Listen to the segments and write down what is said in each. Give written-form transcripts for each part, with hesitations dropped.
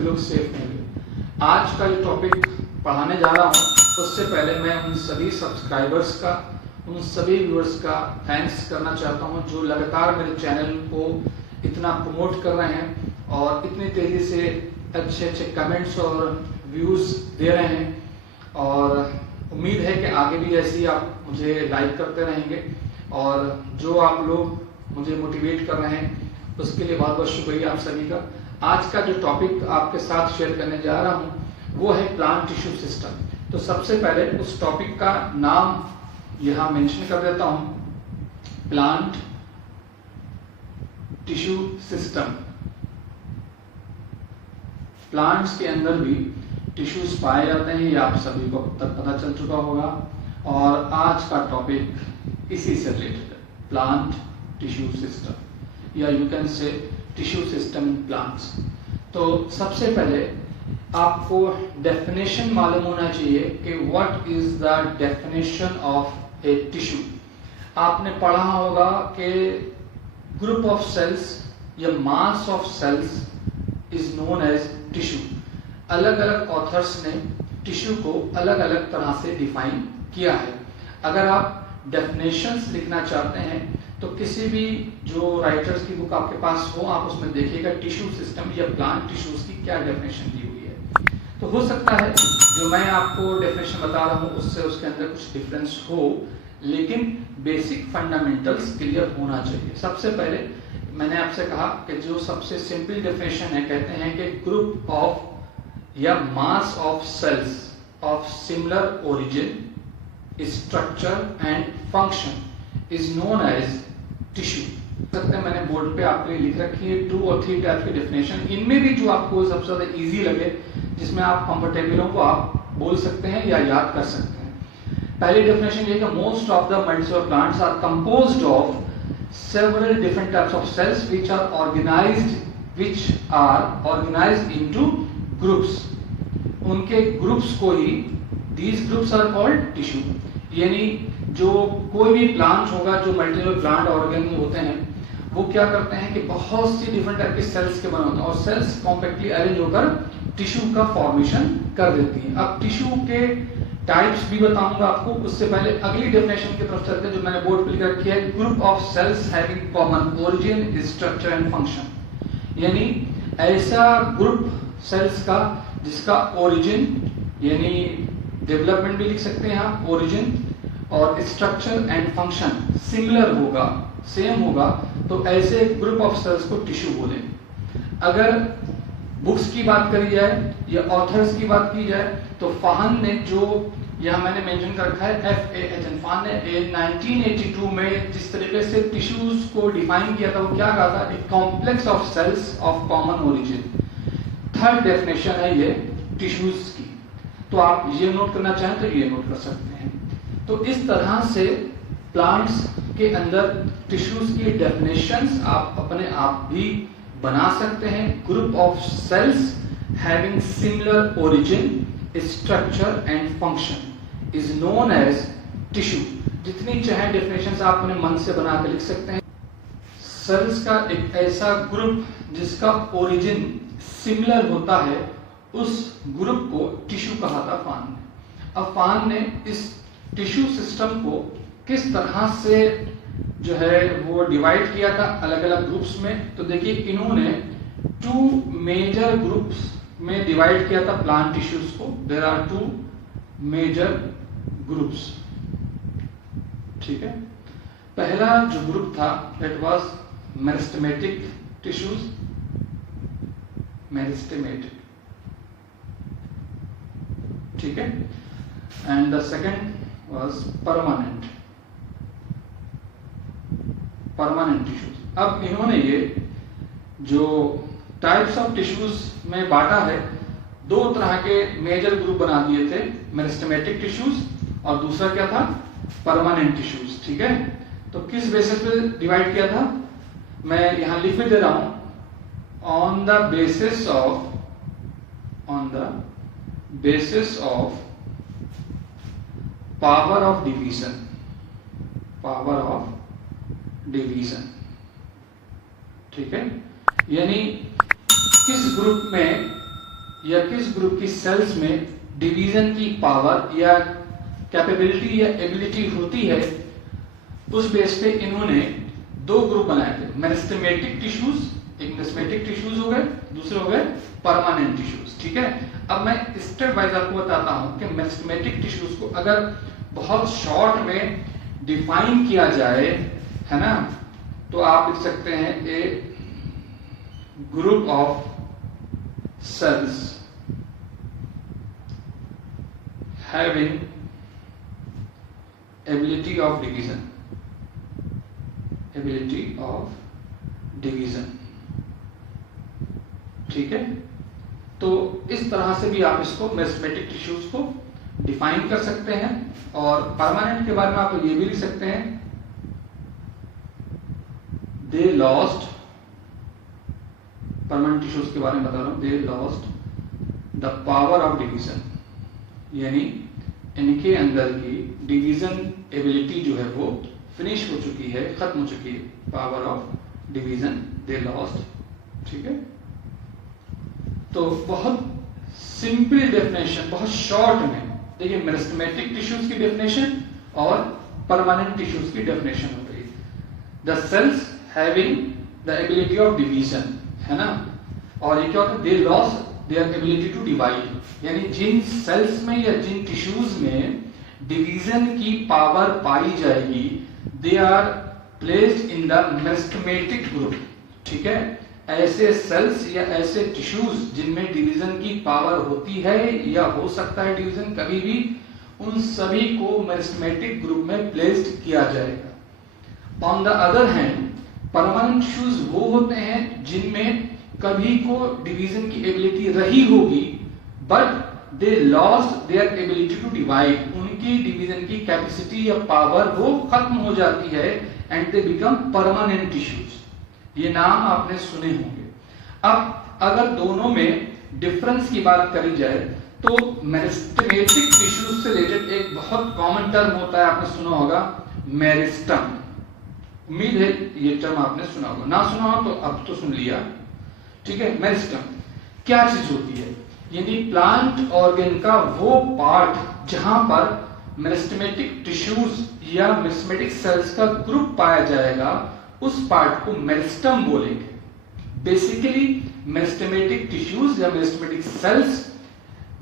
सभी लोग सेफ होंगे। आज का जो टॉपिक पढ़ाने जा रहा हूँ उससे पहले मैं उन सभी सब्सक्राइबर्स का, उन सभी व्यूअर्स का थैंक्स करना चाहता हूँ जो लगातार मेरे चैनल को इतना प्रमोट कर रहे हैं और इतनी तेज़ी से अच्छे अच्छे कमेंट्स और व्यूज़ दे रहे हैं। और उम्मीद है कि आगे भी ऐसे ही आप मुझे लाइक करते रहेंगे और जो आप लोग मुझे मोटिवेट कर रहे हैं उसके लिए बहुत बहुत शुक्रिया आप सभी का। आज का जो टॉपिक आपके साथ शेयर करने जा रहा हूँ वो है प्लांट टिश्यू सिस्टम। तो सबसे पहले उस टॉपिक का नाम यहाँ मेंशन कर देता हूँ, प्लांट टिश्यू सिस्टम। प्लांट्स के अंदर भी टिश्यूज पाए जाते हैं, ये आप सभी को अब तक पता चल चुका होगा। और आज का टॉपिक इसी से रिलेटेड है, प्लांट टिश्यू सिस्टम या you can say tissue system in plants. तो सबसे पहले आपको डेफिनेशन मालूम होना चाहिए कि what is the definition of a tissue. आपने पढ़ा होगा कि ग्रुप ऑफ सेल्स या mass of cells is known as tissue. अलग अलग ऑथर्स ने टिश्यू को अलग अलग तरह से डिफाइन किया है। अगर आप डेफिनेशंस लिखना चाहते हैं तो किसी भी जो राइटर्स की बुक आपके पास हो आप उसमें देखिएगा टिश्यू सिस्टम या प्लांट टिश्यूज की क्या डेफिनेशन दी हुई है। तो हो सकता है जो मैं आपको डेफिनेशन बता रहा हूँ उससे उसके अंदर कुछ डिफरेंस हो, लेकिन बेसिक फंडामेंटल्स क्लियर होना चाहिए। सबसे पहले मैंने आपसे कहा कि जो सबसे सिंपल डेफिनेशन है, कहते हैं कि ग्रुप ऑफ या mass of cells of similar origin, structure and function is known as tissue. सकते हैं मैंने बोर्ड पे आपके लिए लिख रखी है 2 और 3 टाइप की डेफिनेशन। इनमें भी जो आपको सबसे ज्यादा इजी लगे, जिसमें आप कंफर्टेबल हो, वो आप बोल सकते हैं या याद कर सकते हैं। पहली डेफिनेशन ये कि most of the multicellular plants are composed of several different types of cells which are organized into groups। उनके ग्रुप्स को ही these groups are called tissue। यानी जो कोई भी प्लांट होगा, जो मल्टीसेलुलर प्लांट ऑर्गेन होते हैं, वो क्या करते हैं कि बहुत सी डिफरेंट टाइप के सेल्स के बने होते हैं और सेल्स कॉम्पैक्टली अरेंज होकर टिश्यू का फॉर्मेशन कर देती है। अब टिश्यू के टाइप्स भी बताऊंगा आपको, उससे पहले अगली डेफिनेशन की तरफ चलते हैं जो मैंने बोर्ड पे लिख रखी है, group of cells having common origin, structure and function. यानी ऐसा ग्रुप सेल्स का जिसका ओरिजिन यानी डेवलपमेंट भी लिख सकते हैं आप, ओरिजिन और स्ट्रक्चर एंड फंक्शन सिमिलर होगा, सेम होगा, तो ऐसे ग्रुप ऑफ सेल्स को टिश्यू बोले। अगर बुक्स की बात करी जाए या ऑथर्स की बात की जाए तो फाहन ने, जो यहाँ मैंने मेंशन कर रखा है FAHN, फाहन ने 1982 में जिस तरीके से टिश्यूज को डिफाइन किया था वो क्या कहा था, a complex of cells of common origin. Third definition है ये टिश्यूज की, तो आप ये नोट करना चाहें तो ये नोट कर सकते हैं। तो इस तरह से प्लांट्स के अंदर टिश्यूज की डेफिनेशंस आप अपने आप भी बना सकते हैं। Group of cells having similar origin, structure and function is known as tissue. जितनी चाहे डेफिनेशंस आप अपने मन से बना के लिख सकते हैं। सेल्स का एक ऐसा ग्रुप जिसका ओरिजिन सिमिलर होता है, उस ग्रुप को टिश्यू कहा था फाहन ने। अब फाहन ने इस टिश्यू सिस्टम को किस तरह से जो है वो डिवाइड किया था अलग अलग ग्रुप्स में, तो देखिए इन्होंने 2 मेजर ग्रुप्स में डिवाइड किया था प्लांट टिश्यूज को। देयर आर 2 मेजर ग्रुप्स, ठीक है। पहला जो ग्रुप था that was meristematic tissues, meristematic, ठीक है, and the second was permanent tissues. अब इन्होंने ये जो टाइप्स ऑफ टिश्यूज में बांटा है, 2 तरह के मेजर ग्रुप बना दिए थे, मेरिस्टेमेटिक टिश्यूज और दूसरा क्या था, परमानेंट टिश्यूज, ठीक है। तो किस बेसिस पे डिवाइड किया था, मैं यहां लिख दे रहा हूं, on the basis of power of division, ठीक है। यानी किस ग्रुप में या किस ग्रुप की सेल्स में डिवीजन की पावर या कैपेबिलिटी या एबिलिटी होती है, उस बेस पे इन्होंने दो ग्रुप बनाए थे, मेरिस्टेमेटिक टिश्यूज, एक मेरिस्टेमेटिक टिश्यूज हो गए, दूसरे हो गए परमानेंट टिश्यूज। ठीक है, अब मैं स्टेप वाइज आपको बताता हूं कि मेरिस्टेमेटिक टिश्यूज को अगर बहुत शॉर्ट में डिफाइन किया जाए, है ना, तो आप लिख सकते हैं a group of cells having ability of division, ability of division. ठीक है, तो इस तरह से भी आप इसको मेरिस्टेमेटिक टिश्यूज को डिफाइन कर सकते हैं। और परमानेंट के बारे में आप ये भी लिख सकते हैं, दे लॉस्ट, परमानेंट टिश्यूज के बारे में बता रहा हूं, they lost the power of division, यानी इनके अंदर की डिवीजन एबिलिटी जो है वो फिनिश हो चुकी है, खत्म हो चुकी है, power of division they lost. ठीक है, तो बहुत सिंपल डेफिनेशन, बहुत शॉर्ट में देखिए मेरिस्टेमेटिक टिश्यूज की डेफिनेशन और परमानेंट टिश्यूज की डेफिनेशन हो गई। The cells having the ability of division, है ना, और ये क्या होता है, they lost their ability to divide, यानी जिन सेल्स में या जिन टिश्यूज में डिवीजन की पावर पाई जाएगी, they are placed in the meristematic group. ठीक है, ऐसे सेल्स या ऐसे टिश्यूज जिनमें डिवीजन की पावर होती है या हो सकता है डिवीजन कभी भी, उन सभी को मेरिस्टेमेटिक ग्रुप में प्लेस्ड किया जाएगा। On the other hand permanent tissues वो होते हैं जिनमें कभी को डिवीजन की एबिलिटी रही होगी, but they lost their ability to divide, उनकी डिवीजन की कैपेसिटी या पावर वो खत्म हो जाती है, and they become permanent tissues. ये नाम आपने सुने होंगे। अब अगर दोनों में डिफरेंस की बात करी जाए तो मेरिस्टेमेटिक टिश्यूज से रिलेटेड एक बहुत कॉमन टर्म होता है, आपने सुना होगा, मेरिस्टम। उम्मीद है ये टर्म आपने सुना होगा, ना सुना हो तो अब तो सुन लिया। ठीक है, मेरिस्टम क्या चीज होती है, यानी प्लांट ऑर्गन का वो पार्ट जहां पर मेरिस्टेमेटिक टिश्यूज या मेरिस्टेमेटिक सेल्स का ग्रुप पाया जाएगा, उस पार्ट को मेरिस्टम बोलेंगे। बेसिकली मेरिस्टेमेटिक टिश्यूज या मेरिस्टेमेटिक सेल्स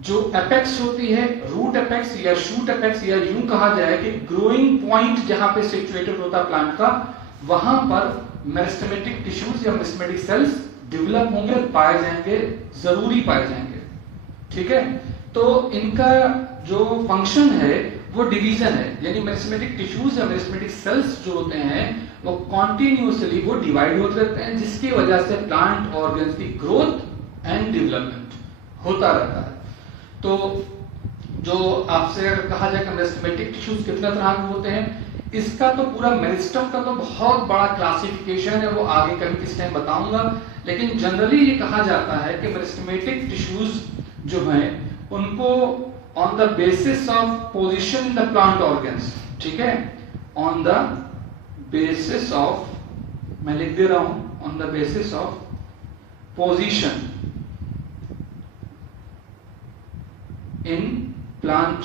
जो एपेक्स होती है, रूट एपेक्स या शूट एपेक्स, या यूं कहा जाए कि ग्रोइंग पॉइंट जहां पे सिचुएटेड होता है प्लांट का, वहां पर मेरिस्टेमेटिक टिश्यूज या मेरिस्टेमेटिक सेल्स डेवलप होंगे, पाए जाएंगे, जरूरी पाए जाएंगे। ठीक है, तो इनका जो फंक्शन है वो डिवीजन है, यानी मेरिस्टेमेटिक टिश्यूज या मेरिस्टेमेटिक सेल्स जो होते हैं वो कॉन्टिन्यूसली वो डिवाइड होते रहते हैं, जिसकी वजह से प्लांट ऑर्गन्स की ग्रोथ एंड डेवलपमेंट होता रहता है। तो जो आपसे अगर कहा जाए कि मेरिस्टेमेटिक टिश्यूज कितने तरह के होते हैं, इसका तो पूरा मेरिस्टम का तो बहुत बड़ा क्लासिफिकेशन है, वो आगे कभी किस टाइम बताऊंगा। लेकिन जनरली ये कहा जाता है कि मेरिस्टेमेटिक टिश्यूज जो हैं उनको on the basis of position in the plant organs, ठीक है, ऑन द बेसिस ऑफ, मैं लिख दे रहा हूं, on the basis of position in plant,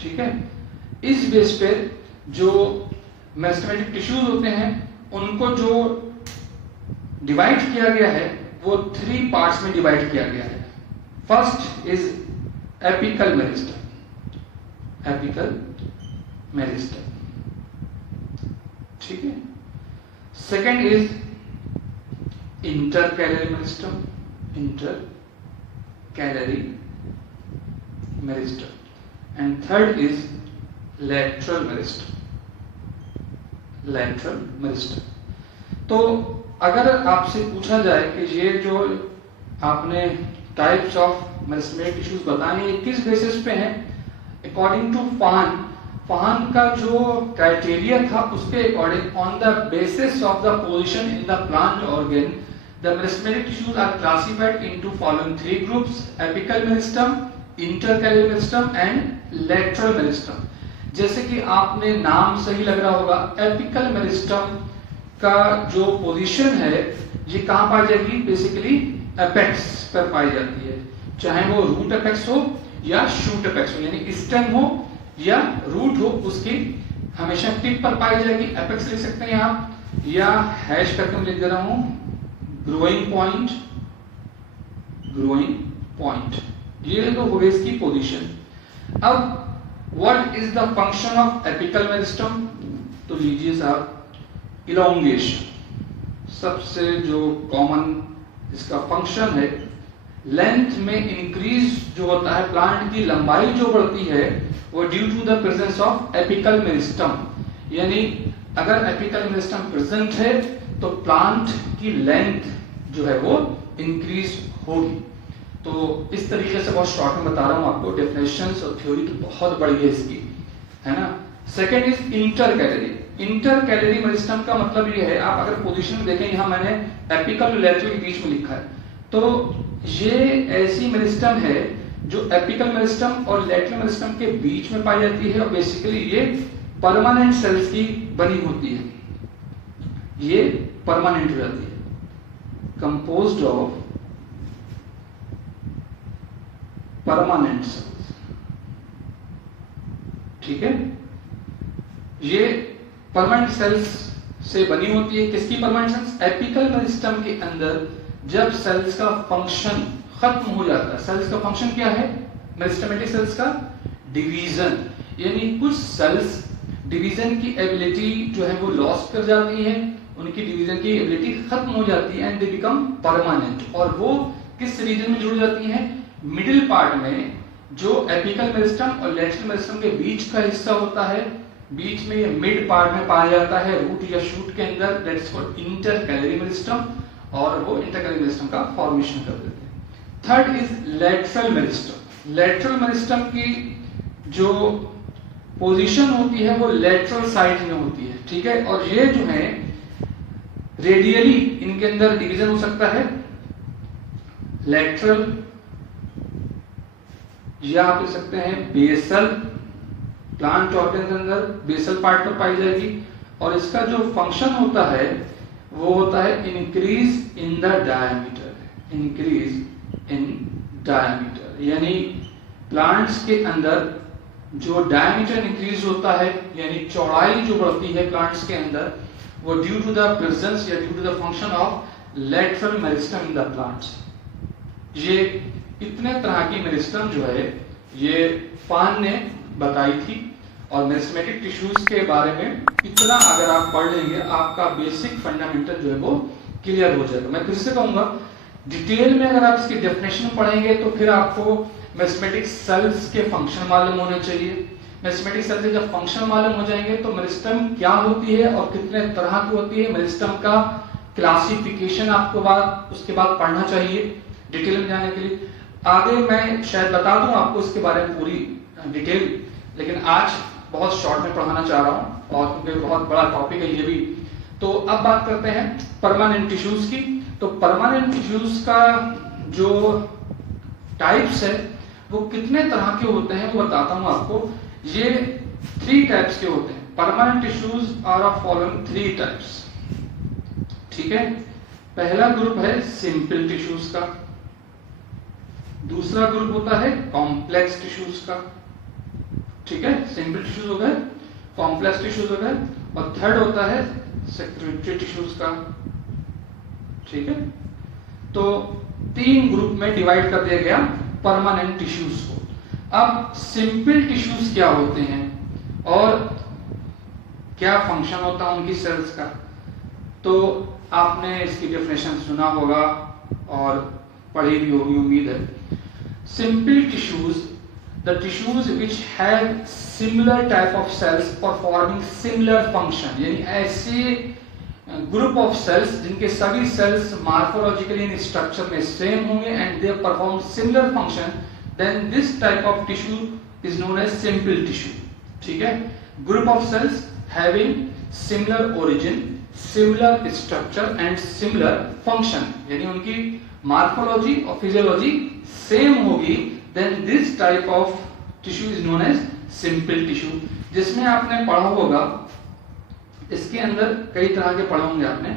ठीक है, इस बेस पे जो मेरिस्टेमेटिक टिश्यूज होते हैं उनको जो डिवाइड किया गया है वो 3 पार्ट्स में डिवाइड किया गया है। First is apical meristem, apical meristem, ठीक है। Second is intercalary meristem, intercalary meristem, and third is lateral meristem, lateral meristem. तो अगर आपसे पूछा जाए कि ये जो आपने टाइप्स ऑफ मेरिस्टेमेटिक टिश्यूज बताए ये किस बेसिस पे हैं, अकॉर्डिंग टू फाहन का जो क्राइटेरिया था उसके according, on the basis of the position in the plant organ, the meristematic tissues are classified into following 3 groups, apical meristem, intercalary meristem and lateral meristem. जैसे कि आपने नाम सही लग रहा होगा, एपिकल मेरिस्टम का जो पोजीशन है ये कहां पाई जाएगी, बेसिकली एपेक्स पर पाई जाती है। चाहे वो रूट अपेक्स हो या शूट अपेक्स हो, यानी स्टेम हो या रूट हो, उसकी हमेशा टिप पर पाई जाएगी। अपेक्स लिख सकते हैं आप, या हैश करके मैं लिख दे रहा हूं ग्रोइंग पॉइंट, ग्रोइंग पॉइंट, ये तो हो गई इसकी पोजीशन। अब what is the function of apical meristem? तो लीजिए साहब, इलोंगेशन सबसे जो कॉमन इसका फंक्शन है, लेंथ में इंक्रीज जो होता है, प्लांट की लंबाई जो बढ़ती है वो due to the presence of apical meristem, यानी अगर एपिकल मेरिस्टम प्रेजेंट है तो प्लांट की लेंथ जो है वो इंक्रीज होगी। तो इस तरीके से बहुत शॉर्ट में बता रहा हूं आपको, डेफिनेशंस और थ्योरी तो बहुत बड़ी है इसकी, है ना। Second is inter calorie. Inter calorie meristem का मतलब ये है, आप अगर पोजीशन में देखें, यहां मैंने एपिकल और लेटरल के बीच में लिखा है, तो ये ऐसी मेरिस्टम है जो एपिकल मेरिस्टम और लेटरल मेरिस्टम के बीच में पाई जाती है, और बेसिकली ये परमानेंट सेल्स की बनी होती है, ये परमानेंट हो जाती है, कंपोज्ड ऑफ परमानेंट सेल्स, ठीक है। ये परमानेंट सेल्स से बनी होती है। किसकी परमानेंट सेल्स? एपिकल मेरिस्टम के अंदर जब सेल्स का फंक्शन खत्म हो जाता है, सेल्स का फंक्शन क्या है मेरिस्टेमेटिक सेल्स का? डिवीजन, यानी कुछ सेल्स डिवीजन की एबिलिटी जो है वो लॉस कर जाती है, उनकी डिवीजन की एबिलिटी खत्म हो जाती है, एंड दे बिकम परमानेंट। और वो किस रीजन में जुड़ जाती है? मिडिल पार्ट में, जो एपिकल मेरिस्टम और लेटरल मेरिस्टम के बीच का हिस्सा होता है, बीच में ये मिड पार्ट में पाया जाता है, रूट या शूट के अंदर, दैट्स कॉल्ड इंटरकैलरी मेरिस्टम, और वो इंटरकैलरी मेरिस्टम का फॉर्मेशन कर देते हैं। Third is lateral meristem. Lateral meristem की जो पोजीशन होती है वो लेटरल साइड में होती है, ठीक है। और ये जो है रेडियली इनके अंदर डिवीजन हो सकता है, लेटरल, या आप लिख सकते हैं बेसल, प्लांट ऑर्गन के अंदर बेसल पार्ट पर पाई जाएगी, और इसका जो फंक्शन होता है वो होता है increase in the diameter, increase in diameter, यानी प्लांट्स के अंदर जो डायमीटर इंक्रीज होता है, यानी चौड़ाई जो बढ़ती है प्लांट्स के अंदर, वो ड्यू टू द प्रेजेंस या due to the function of lateral meristem in the plants. ये इतने तरह की मेरिस्टम जो है ये फान ने बताई थी, और मेरिस्टेमेटिक टिश्यूज के बारे में इतना अगर आप पढ़ लेंगे, आपका बेसिक फंडामेंटल जो है वो क्लियर हो जाएगा। मैं फिर से कहूंगा, डिटेल में अगर आप इसकी डेफिनेशन पढ़ेंगे तो फिर आपको मेरिस्टेमेटिक सेल्स के फंक्शन मालूम होने चाहिए। मेरिस्टेमेटिक सेल्स के जब फंक्शन मालूम हो जाएंगे तो मेरिस्टम क्या होती है और कितने तरह की होती है, मेरिस्टम का क्लासिफिकेशन आपको उसके बाद पढ़ना चाहिए डिटेल में जाने के लिए। आगे मैं शायद बता दूं आपको इसके बारे में पूरी डिटेल, लेकिन आज बहुत शॉर्ट में पढ़ाना चाह रहा हूं, और क्योंकि बहुत बड़ा टॉपिक है ये भी। तो अब बात करते हैं परमानेंट टिश्यूज की। तो परमानेंट टिश्यूज का जो टाइप्स है वो कितने तरह के होते हैं वो बताता हूं आपको। ये 3 टाइप्स के होते हैं। Permanent tissues are of following 3 types, ठीक है। पहला ग्रुप है सिंपल टिश्यूज का, दूसरा ग्रुप होता है कॉम्प्लेक्स टिश्यूज का, ठीक है। सिंपल टिश्यूज हो गए, कॉम्प्लेक्स टिश्यूज हो गए, और थर्ड होता है सेक्रेटरी टिश्यूज का, ठीक है। तो 3 ग्रुप में डिवाइड कर दिया गया परमानेंट टिश्यूज को। अब सिंपल टिश्यूज क्या होते हैं और क्या फंक्शन होता है उनकी सेल्स का, तो आपने इसकी डेफिनेशन सुना होगा और पढ़ी भी होगी, उम्मीद है। Simple tissues, the tissues which have similar type of cells performing similar function, यानी ऐसे ग्रुप ऑफ सेल्स जिनके सभी सेल्स मार्फोलॉजिकली इन स्ट्रक्चर में सेम होंगे and they perform similar function, then this type of tissue is known as simple tissue, ठीक है। Group of cells having similar origin, similar structure and similar function, यानी उनकी morphology और physiology same होगी, then this type of tissue is known as simple tissue। जिसमें आपने पढ़ा होगा, इसके अंदर कई तरह के पढ़े होंगे आपने,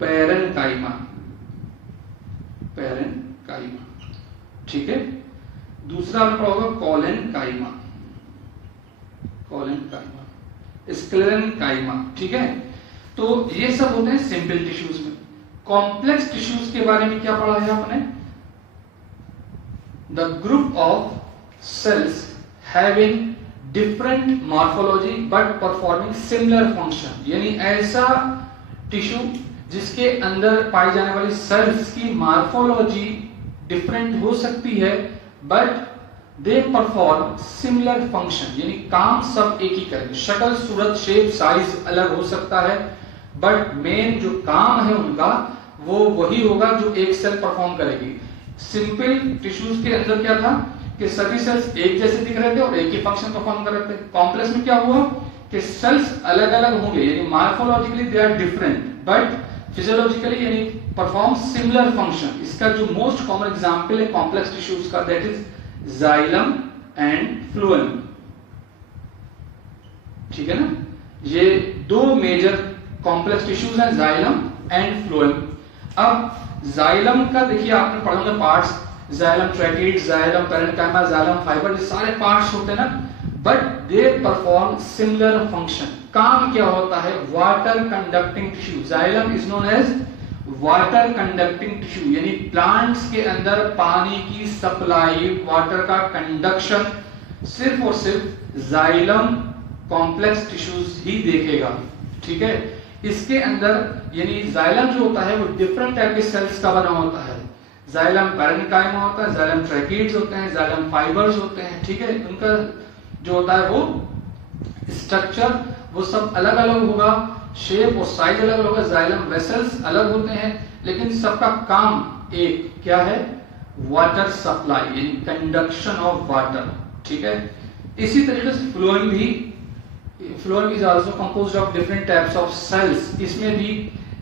पैरेनकाइमा, पैरेनकाइमा, ठीक है। दूसरा आपने पढ़ा होगा कोलेनकाइमा, स्क्लेरेनकाइमा, ठीक है। तो ये सब होते हैं सिंपल टिश्यूज में। कॉम्प्लेक्स टिश्यूज के बारे में क्या पढ़ा है आपने? The group of cells having different morphology but performing similar function, यानी ऐसा टिश्यू जिसके अंदर पाई जाने वाली सेल्स की मॉर्फोलॉजी डिफरेंट हो सकती है but they perform similar function, यानी काम सब एक ही करेंगे। शक्ल, सूरत, शेप, साइज अलग हो सकता है बट मेन जो काम है उनका वो वही होगा जो एक सेल परफॉर्म करेगी। सिंपल टिश्यूज के अंदर क्या था कि सभी सेल्स एक जैसे दिख रहे थे और एक ही फंक्शन परफॉर्म कर रहे थे। कॉम्प्लेक्स में क्या हुआ कि सेल्स अलग अलग होंगे, यानी morphologically they are different but physiologically यानी परफॉर्म सिमिलर फंक्शन। इसका जो मोस्ट कॉमन एग्जांपल है कॉम्प्लेक्स टिश्यूज का, that is xylem and phloem, ठीक है ना। ये दो मेजर कॉम्प्लेक्स टिश्यूज हैं, जाइलम एंड फ्लोएम। अब जाइलम का देखिए आपने पढ़ा होगा parts, xylem tracheid, xylem parenchyma, xylem fibre, ये सारे पार्ट्स होते हैं ना, but they perform similar function. काम क्या होता है? Water conducting tissue. Xylem is known as water conducting tissue, यानी प्लांट्स के अंदर पानी की सप्लाई, वाटर का कंडक्शन सिर्फ और सिर्फ जाइलम कॉम्प्लेक्स टिश्यूज ही देखेगा, ठीक है। इसके अंदर यानी जाइलम जो होता है वो डिफरेंट टाइप के सेल्स का बना होता है। जाइलम पैरेन्काइमा होता है, जाइलम ट्रैकिड्स होते हैं, जाइलम फाइबर्स होते हैं, ठीक है। उनका जो होता है वो स्ट्रक्चर वो सब अलग अलग होगा, शेप और साइज अलग अलग होगा, जाइलम वेसल्स अलग होते हैं, लेकिन सबका काम एक क्या है? वाटर सप्लाई, यानी कंडक्शन ऑफ वाटर, ठीक है। इसी तरीके से फ्लोएम भी, phloem is also composed of different types of cells. इसमें भी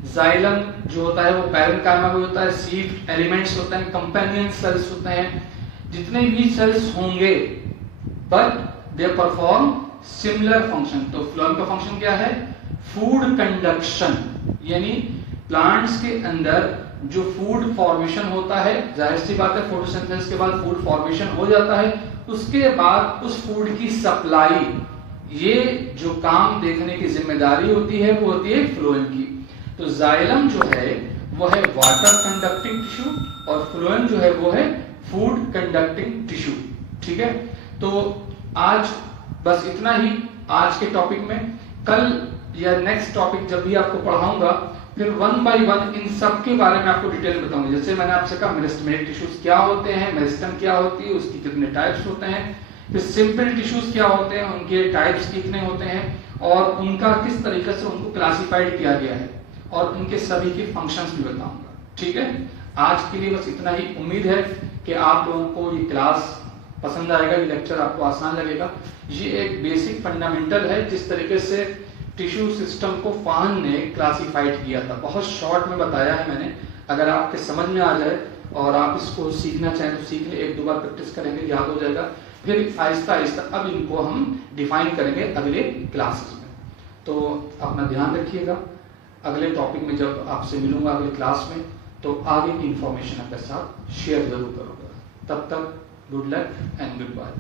जाइलम जो होता है वो पैरेन्काइमा में होता है, सीड एलिमेंट्स होते हैं, कंपेनियन सेल्स होते हैं, जितने भी सेल्स होंगे but they perform similar function. तो फ्लोएम का फंक्शन क्या है? फूड कंडक्शन, यानी प्लांट्स के अंदर जो फूड फॉर्मेशन होता है, जाहिर सी बात है फोटोसिंथेसिस के बाद फूड फॉर्मेशन हो जाता है, उसके बाद उस फूड की सप्लाई, ये जो काम देखने की जिम्मेदारी होती है वो होती है फ्लोएम की। तो जाइलम जो है वो है वाटर कंडक्टिंग टिश्यू और फ्लोएम जो है वो है फूड कंडक्टिंग टिश्यू, ठीक है। तो आज बस इतना ही आज के टॉपिक में। कल या नेक्स्ट टॉपिक जब भी आपको पढ़ाऊंगा फिर वन बाय वन इन सब के बारे में आपको डिटेल बताऊंगा। जैसे मैंने आपसे कहा मेरिस्टेमेटिक टिश्यूज क्या होते हैं, मेरिस्टेम क्या होती है, उसकी कितने टाइप्स होते हैं, फिर सिंपल टिश्यूज क्या होते हैं, उनके टाइप्स कितने होते हैं और उनका किस तरीके से उनको क्लासिफाइड किया गया है और उनके सभी के फंक्शंस भी बताऊंगा, ठीक है। आज के लिए बस इतना ही। उम्मीद है कि आप लोगों को ये क्लास पसंद आएगा, ये लेक्चर आपको आसान लगेगा। ये एक बेसिक फंडामेंटल है जिस तरीके से टिश्यू सिस्टम को फाहन ने क्लासिफाइड किया था, बहुत शॉर्ट में बताया है मैंने। अगर आपके समझ में आ जाए और आप इसको सीखना चाहें तो सीख ले, एक दो बार प्रैक्टिस करेंगे याद हो जाएगा, फिर आहिस्ता आहिस्ता अब इनको हम डिफाइन करेंगे अगले क्लासेस में। तो अपना ध्यान रखिएगा, अगले टॉपिक में जब आपसे मिलूंगा अगले क्लास में तो आगे की इंफॉर्मेशन आपके साथ शेयर जरूर करूंगा। तब तक good luck and good bye.